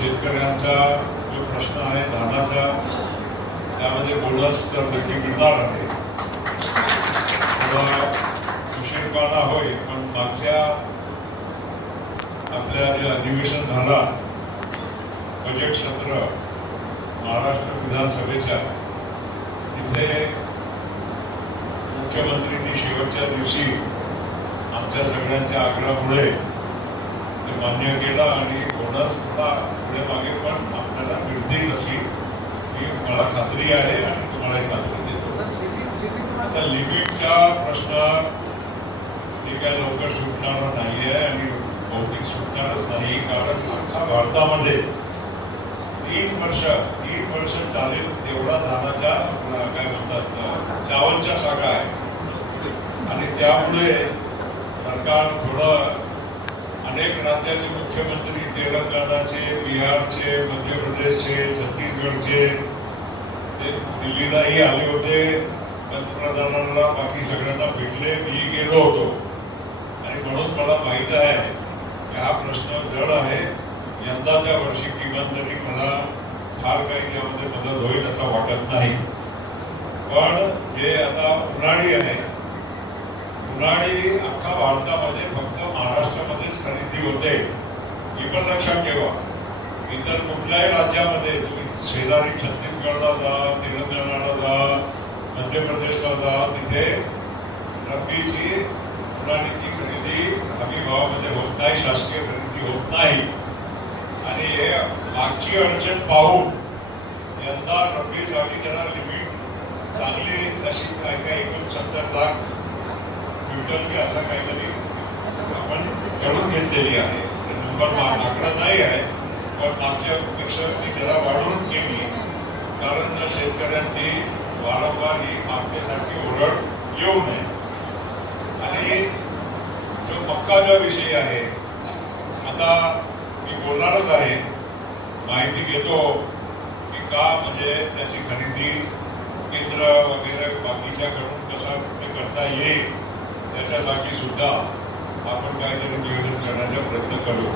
शेतकऱ्यांचा जो प्रश्न आहे धानाचा, त्यामध्ये बोनस तर नक्की मिळणार आहे. थोडा उशीरपणा होईल, पण मागच्या आपल्या जे अधिवेशन झाला बजेट सत्र महाराष्ट्र विधानसभेच्या, तिथे मुख्यमंत्र्यांनी शेवटच्या दिवशी आमच्या सगळ्यांच्या आग्रहामुळे ते मान्य केला आणि बोनस थोडा पुढे मागे पण आपल्याला मिळतील अशी मला खात्री आहे आणि तुम्हालाही खात्री देतो. आता लिमिटचा प्रश्न हे काय लवकर सुटणारा नाही आहे आणि बहुतेक सुटणारच नाही, कारण अख्खा भारतामध्ये 3 वर्ष चालेल तेवढा धानाच्या काय म्हणतात चावलच्या साठा आहे. आणि त्यामुळे सरकार थोडं अनेक राज्याचे मुख्यमंत्री तेलंगणाचे, बिहारचे, मध्य प्रदेशचे, छत्तीसगडचे ते दिल्लीलाही आले होते. पंतप्रधानांना बाकी सगळ्यांना भेटले, मी गेलो होतो आणि म्हणून मला माहित आहे की हा प्रश्न जड आहे. यंदाच्या वर्षी किमान तरी मला फार काही यामध्ये मदत होईल असं वाटत नाही. पण जे आता उन्हाळी आहे, उन्हाळी अख्खा भारतामध्ये फक्त महाराष्ट्रामध्येच खरेदी होते हे पण लक्षात ठेवा. इतर कुठल्याही राज्यामध्ये तुम्ही शेजारी छत्तीसगडला जा, तेलंगणाला जा, मध्य प्रदेशला जा, तिथे रब्बीची उन्हाळीची खरेदी हमी भावामध्ये होत नाही, शासकीय खरेदी होत नाही. आणि हे मागची अडचण पाहून यंदा रब्बीसाठी जरा लिमिट चांगली अशी काय 69 लाख क्विंटल की असं काहीतरी आपण करून घेतलेली आहे. नंबर आकडा नाही आहे, पण मागच्या पेक्षा ती जरा वाढवून केली, कारण शेतकऱ्यांची वारंवार ही मागच्यासारखी ओरड येऊ नये. आणि जो मक्काचा विषय आहे, आता मी बोलणारच आहे, माहिती घेतो की का म्हणजे त्याची खरेदी केंद्र वगैरे बाकीच्याकडून कसा करता येईल, त्याच्यासाठी सुद्धा आपण काहीतरी नियोजन करण्याचा प्रयत्न करू.